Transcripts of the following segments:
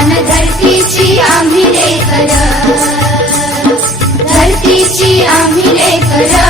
मान धरतीची आम्ही लेकर. धरतीची आम्ही लेकर.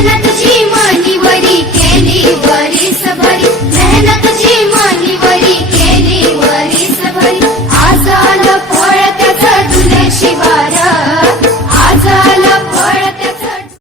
मेहनत जी